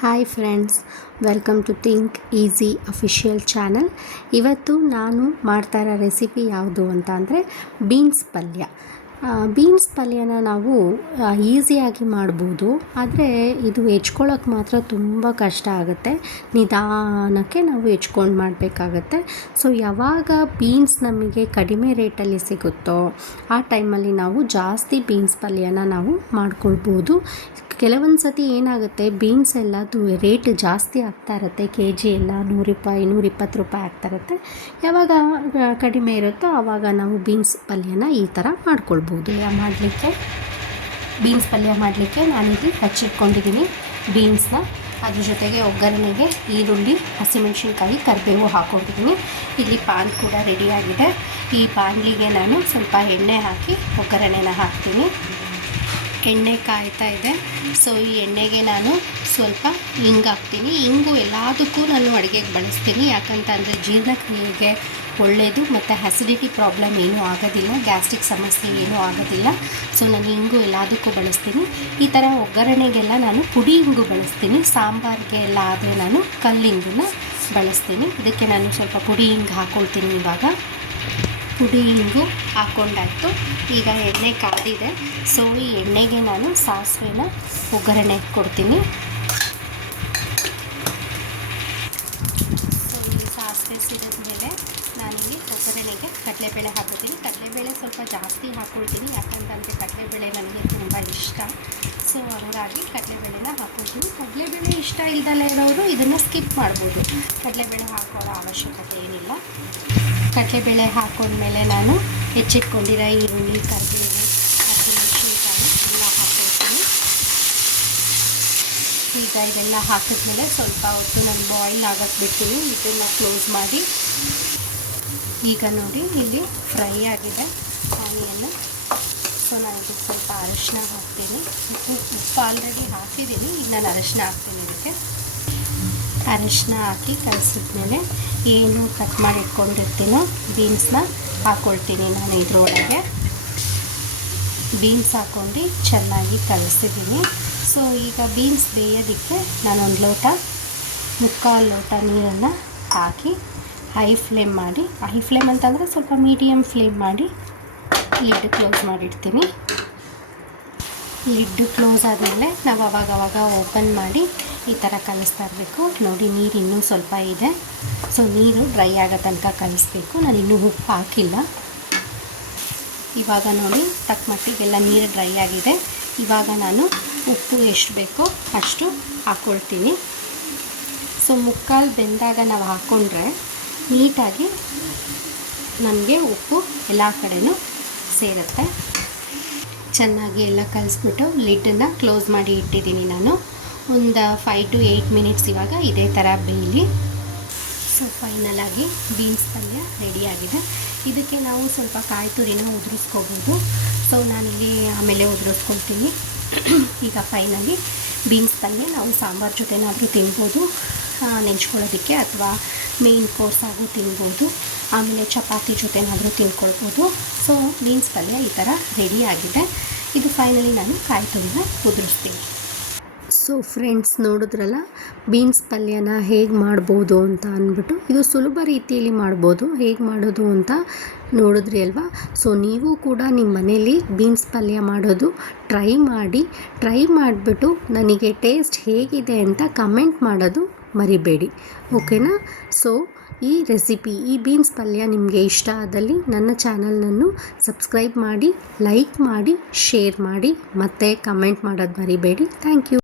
Hi friends welcome to think easy official channel ಇವತ್ತು ನಾನು ಮಾಡ್ತಾ ಇರೋ ರೆಸಿಪಿ ಯಾವುದು ಅಂತ ಅಂದರೆ ಬೀನ್ಸ್ ಪಲ್ಯ. ಬೀನ್ಸ್ ಪಲ್ಯನ ನಾವು ಈಸಿಯಾಗಿ ಮಾಡ್ಬೋದು. ಆದರೆ ಇದು ಹೆಚ್ಕೊಳ್ಳೋಕೆ ಮಾತ್ರ ತುಂಬ ಕಷ್ಟ ಆಗುತ್ತೆ. ನಿಧಾನಕ್ಕೆ ನಾವು ಹೆಚ್ಕೊಂಡು ಮಾಡಬೇಕಾಗತ್ತೆ. ಸೊ ಯಾವಾಗ ಬೀನ್ಸ್ ನಮಗೆ ಕಡಿಮೆ ರೇಟಲ್ಲಿ ಸಿಗುತ್ತೋ, ಆ ಟೈಮಲ್ಲಿ ನಾವು ಜಾಸ್ತಿ ಬೀನ್ಸ್ ಪಲ್ಯನ ನಾವು ಮಾಡ್ಕೊಳ್ಬೋದು. ಕೆಲವೊಂದು ಸತಿ ಏನಾಗುತ್ತೆ ಬೀನ್ಸ್ ಎಲ್ಲ ರೇಟ್ ಜಾಸ್ತಿ ಆಗ್ತಾ ಇರುತ್ತೆ ಕೆ ಜಿ ಎಲ್ಲ ನೂರು ರೂಪಾಯಿ ನೂರಿಪ್ಪತ್ತು ರೂಪಾಯಿ ಆಗ್ತಾ ಇರುತ್ತೆ. ಯಾವಾಗ ಕಡಿಮೆ ಇರುತ್ತೋ ಆವಾಗ ನಾವು ಬೀನ್ಸ್ ಪಲ್ಯನ ಈ ಥರ ಮಾಡ್ಕೊಳ್ಬೋದು. ಮಾಡಲಿಕ್ಕೆ ಬೀನ್ಸ್ ಪಲ್ಯ ಮಾಡಲಿಕ್ಕೆ ಇಲ್ಲಿ ಹಚ್ಚಿಟ್ಕೊಂಡಿದ್ದೀನಿ ಬೀನ್ಸ್ನ ಅದ್ರ ಜೊತೆಗೆ ಒಗ್ಗರಣೆಗೆ ಈರುಳ್ಳಿ, ಹಸಿಮೆಣಸಿನ್ಕಾಯಿ, ಕರಿಬೇವು ಹಾಕೊಂಡಿದ್ದೀನಿ ಇಲ್ಲಿ ಪಾನ್ ಕೂಡ ರೆಡಿಯಾಗಿದೆ ಈ ಪಾನ್ಲಿಗೆ ನಾನು ಸ್ವಲ್ಪ ಎಣ್ಣೆ ಹಾಕಿ ಒಗ್ಗರಣೆನ ಹಾಕ್ತೀನಿ. ಎಣ್ಣೆ ಕಾಯ್ತಾ ಇದೆ. ಸೊ ಈ ಎಣ್ಣೆಗೆ ನಾನು ಸ್ವಲ್ಪ ಹಿಂಗೆ ಹಾಕ್ತೀನಿ. ಹಿಂಗು ಎಲ್ಲದಕ್ಕೂ ನಾನು ಅಡುಗೆಗೆ ಬಳಸ್ತೀನಿ. ಯಾಕಂತ ಅಂದರೆ ಜೀರ್ಣಕ್ರಿಯೆಗೆ ಒಳ್ಳೆಯದು ಮತ್ತು ಹ್ಯಾಸಿಡಿಟಿ ಪ್ರಾಬ್ಲಮ್ ಏನೂ ಆಗೋದಿಲ್ಲ. ಗ್ಯಾಸ್ಟ್ರಿಕ್ ಸಮಸ್ಯೆ ಏನೂ ಆಗೋದಿಲ್ಲ. ಸೊ ನಾನು ಹಿಂಗು ಎಲ್ಲದಕ್ಕೂ ಬಳಸ್ತೀನಿ. ಈ ಥರ ಒಗ್ಗರಣೆಗೆಲ್ಲ ನಾನು ಪುಡಿ ಹಿಂಗು ಬಳಸ್ತೀನಿ. ಸಾಂಬಾರಿಗೆ ಎಲ್ಲ ಆದರೆ ನಾನು ಕಲ್ಲಿಂಗನ್ನ ಬಳಸ್ತೀನಿ. ಇದಕ್ಕೆ ನಾನು ಸ್ವಲ್ಪ ಪುಡಿ ಹಿಂಗೆ ಹಾಕ್ಕೊಳ್ತೀನಿ ಇವಾಗ. ಪುಡಿ ಹಿಂಗು ಹಾಕ್ಕೊಂಡಾಯಿತು ಈಗ ಎಣ್ಣೆ ಕಾದಿದೆ. ಸೊ ಈ ಎಣ್ಣೆಗೆ ನಾನು ಸಾಸಿವೆನ ಒಗ್ಗರಣೆ ಕೊಡ್ತೀನಿ. ಸೊ ಈ ಸಾಸಿವೆ ಸಿಡಿದ ಮೇಲೆ ನಾನಿಲ್ಲಿ ಒಗ್ಗರಣೆಗೆ ಕಡಲೆಬೇಳೆ ಹಾಕೋತೀನಿ. ಕಡಲೆಬೇಳೆ ಸ್ವಲ್ಪ ಜಾಸ್ತಿ ಹಾಕ್ಕೊಳ್ತೀನಿ ಯಾಕಂತಂದರೆ ಕಡಲೆಬೇಳೆ ನನಗೆ ತುಂಬ ಇಷ್ಟ. ಸೊ ಹಂಗಾಗಿ ಕಡಲೆಬೇಳೆನ ಹಾಕ್ಕೊಳ್ತೀನಿ ಕಡಲೆಬೇಳೆ ಇಷ್ಟ ಇಲ್ದಲೇ ಇರೋರು ಇದನ್ನು ಸ್ಕಿಪ್ ಮಾಡ್ಬೋದು. ಕಡಲೆಬೇಳೆ ಹಾಕೋ ಅವಶ್ಯಕತೆ ಏನಿಲ್ಲ. ಕಡಲೆಬೇಳೆ ಹಾಕೊಂಡ್ಮೇಲೆ ನಾನು ಹೆಚ್ಚಿಟ್ಕೊಂಡಿರೋ ಈರುಳ್ಳಿ ಕರಿಬೇವು ಹಸಿಮೆಣಸಿನ್ಕಾಯಿ ಎಲ್ಲ ಹಾಕ್ಕೊಳ್ತೀನಿ ಈಗ ಇದೆಲ್ಲ ಹಾಕಿದ್ಮೇಲೆ ಸ್ವಲ್ಪ ಹೊತ್ತು ನಾನು ಬಾಯ್ಲ್ ಆಗಕ್ಕೆ ಬಿಡ್ತೀನಿ. ಇದನ್ನು ಕ್ಲೋಸ್ ಮಾಡಿ ಈಗ ನೋಡಿ ಇಲ್ಲಿ ಫ್ರೈ ಆಗಿದೆ. ಆನಿಯನ್ನು ಸೊ ನಾನು ಇದಕ್ಕೆ ಸ್ವಲ್ಪ ಅರಶಿನ ಹಾಕ್ತೀನಿ. ಉಪ್ಪು ಉಪ್ಪು ಆಲ್ರೆಡಿ ಹಾಕಿದ್ದೀನಿ. ಈಗ ನಾನು ಅರಶಿನ ಹಾಕ್ತೀನಿ ಇದಕ್ಕೆ. ಅರಶಿನ ಹಾಕಿ ಕಲಿಸಿದ್ಮೇಲೆ ಏನು ಕಟ್ ಮಾಡಿ ಇಟ್ಕೊಂಡಿರ್ತೀನೋ ಬೀನ್ಸ್ನ ಹಾಕ್ಕೊಳ್ತೀನಿ ನಾನು ಇದ್ರೊಳಗೆ. ಬೀನ್ಸ್ ಹಾಕ್ಕೊಂಡು ಚೆನ್ನಾಗಿ ಕಲಿಸಿದ್ದೀನಿ. ಸೊ ಈಗ ಬೀನ್ಸ್ ಬೇಯೋದಕ್ಕೆ ನಾನೊಂದು ಲೋಟ, ಮುಕ್ಕಾಲು ಲೋಟ ನೀರನ್ನು ಹಾಕಿ ಹೈ ಫ್ಲೇಮ್ ಮಾಡಿ ಹೈ ಫ್ಲೇಮ್ ಅಂತಂದರೆ ಸ್ವಲ್ಪ ಮೀಡಿಯಮ್ ಫ್ಲೇಮ್ ಮಾಡಿ ಲಿಡ್ ಕ್ಲೋಸ್ ಮಾಡಿಡ್ತೀನಿ. ಲಿಡ್ ಕ್ಲೋಸ್ ಆದಮೇಲೆ ನಾವು ಅವಾಗ ಓಪನ್ ಮಾಡಿ ಈ ಥರ ಕಲಿಸ್ತಾ ಇರಬೇಕು. ನೋಡಿ, ನೀರು ಇನ್ನೂ ಸ್ವಲ್ಪ ಇದೆ. ಸೊ ನೀರು ಡ್ರೈ ಆಗೋ ತನಕ ಕಲಿಸ್ಬೇಕು. ನಾನು ಇನ್ನೂ ಉಪ್ಪು ಹಾಕಿಲ್ಲ. ಇವಾಗ ನೋಡಿ, ತಕ್ಕ ಮಟ್ಟಿಗೆಲ್ಲ ನೀರು ಡ್ರೈ ಆಗಿದೆ. ಇವಾಗ ನಾನು ಉಪ್ಪು ಎಷ್ಟು ಬೇಕೋ ಅಷ್ಟು ಹಾಕ್ಕೊಳ್ತೀನಿ ಸೊ ಮುಕ್ಕಾಲು ಬೆಂದಾಗ ನಾವು ಹಾಕ್ಕೊಂಡ್ರೆ ನೀಟಾಗಿ ನಮಗೆ ಉಪ್ಪು ಎಲ್ಲ ಕಡೆಯೂ ಸೇರುತ್ತೆ. ಚೆನ್ನಾಗಿ ಎಲ್ಲ ಕಲಿಸ್ಬಿಟ್ಟು ಲಿಡ್ಡನ್ನು ಕ್ಲೋಸ್ ಮಾಡಿ ಇಟ್ಟಿದ್ದೀನಿ ನಾನು. ಒಂದು ಫೈವ್ ಟು ಏಯ್ಟ್ ಮಿನಿಟ್ಸ್ ಇವಾಗ ಇದೇ ಥರ ಬೇಯಲಿ. ಸೊ ಫೈನಲಾಗಿ ಬೀನ್ಸ್ ಪಲ್ಯ ರೆಡಿಯಾಗಿದೆ ಇದಕ್ಕೆ ನಾವು ಸ್ವಲ್ಪ ಕಾಯಿ ತುರಿನ ಉದುರಿಸ್ಕೋಬೋದು. ಸೊ ನಾನಿಲ್ಲಿ ಆಮೇಲೆ ಉದುರಿಸ್ಕೊಳ್ತೀನಿ. ಈಗ ಫೈನಲಿ ಬೀನ್ಸ್ ಪಲ್ಯ ನಾವು ಸಾಂಬಾರು ಜೊತೆನಾದರೂ ತಿನ್ಬೋದು. ನೆಂಚ್ಕೊಳ್ಳೋದಕ್ಕೆ ಅಥವಾ ಮೇನ್ ಕೋರ್ಸ್ ಆಗು ತಿನ್ಬೋದು. ಆಮೇಲೆ ಚಪಾತಿ ಜೊತೆನಾದರೂ ತಿನ್ಕೊಳ್ಬೋದು. ಸೊ ಬೀನ್ಸ್ ಪಲ್ಯ ಈ ಥರ ರೆಡಿಯಾಗಿದೆ ಇದು ಫೈನಲಿ ನಾನು ಕಾಯಿ ತುರಿನ ಉದುರಿಸ್ತೀನಿ. ಸೊ ಫ್ರೆಂಡ್ಸ್ ನೋಡಿದ್ರಲ್ಲ ಬೀನ್ಸ್ ಪಲ್ಯನ ಹೇಗೆ ಮಾಡ್ಬೋದು ಅಂತ ಅಂದ್ಬಿಟ್ಟು, ಇದು ಸುಲಭ ರೀತಿಯಲ್ಲಿ ಮಾಡ್ಬೋದು, ಹೇಗೆ ಮಾಡೋದು ಅಂತ ನೋಡಿದ್ರಿ ಅಲ್ವಾ? ಸೊ ನೀವು ಕೂಡ ನಿಮ್ಮ ಮನೇಲಿ ಬೀನ್ಸ್ ಪಲ್ಯ ಮಾಡೋದು ಟ್ರೈ ಮಾಡಿ ಟ್ರೈ ಮಾಡಿಬಿಟ್ಟು ನನಗೆ ಟೇಸ್ಟ್ ಹೇಗಿದೆ ಅಂತ ಕಮೆಂಟ್ ಮಾಡೋದು ಮರಿಬೇಡಿ, ಓಕೆನಾ? ಸೊ ಈ ರೆಸಿಪಿ ಈ ಬೀನ್ಸ್ ಪಲ್ಯ ನಿಮಗೆ ಇಷ್ಟ ಆದಲ್ಲಿ ನನ್ನ ಚಾನಲನ್ನು ಸಬ್ಸ್ಕ್ರೈಬ್ ಮಾಡಿ ಲೈಕ್ ಮಾಡಿ ಶೇರ್ ಮಾಡಿ, ಮತ್ತು ಕಮೆಂಟ್ ಮಾಡೋದು ಮರಿಬೇಡಿ. Thank you